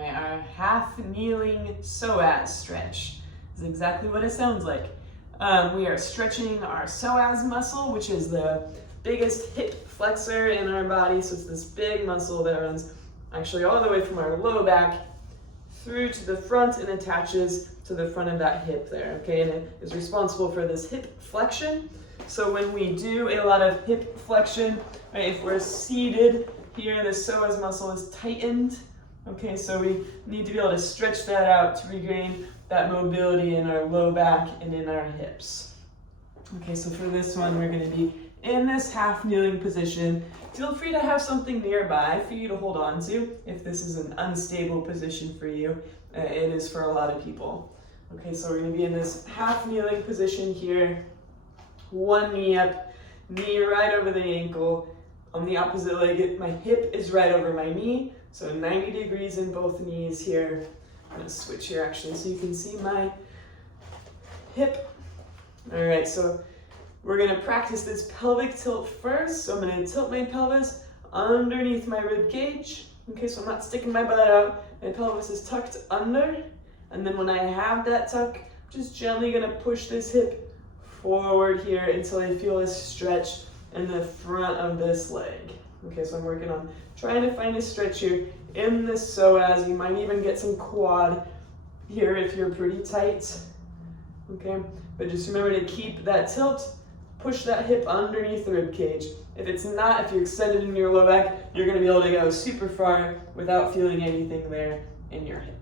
All right, our half kneeling psoas stretch is exactly what it sounds like. We are stretching our psoas muscle, which is the biggest hip flexor in our body. So it's this big muscle that runs actually all the way from our low back through to the front and attaches to the front of that hip there, okay? And it is responsible for this hip flexion. So when we do a lot of hip flexion, right, if we're seated here, the psoas muscle is tightened, okay? So we need to be able to stretch that out to regain that mobility in our low back and in our hips. Okay, so for this one, we're gonna be in this half kneeling position. Feel free to have something nearby for you to hold on to if this is an unstable position for you. It is for a lot of people. Okay, so we're gonna be in this half kneeling position here. One knee up, knee right over the ankle. On the opposite leg, my hip is right over my knee. So 90 degrees in both knees here. I'm gonna switch here actually so you can see my hip. All right, so we're gonna practice this pelvic tilt first. So I'm gonna tilt my pelvis underneath my rib cage. Okay, so I'm not sticking my butt out. My pelvis is tucked under. And then when I have that tuck, I'm just gently gonna push this hip forward here until I feel a stretch in the front of this leg. Okay, so I'm working on trying to find a stretch here in this psoas. You might even get some quad here if you're pretty tight. Okay, but just remember to keep that tilt, push that hip underneath the rib cage. If it's not, if you're extended in your low back, you're gonna be able to go super far without feeling anything there in your hip.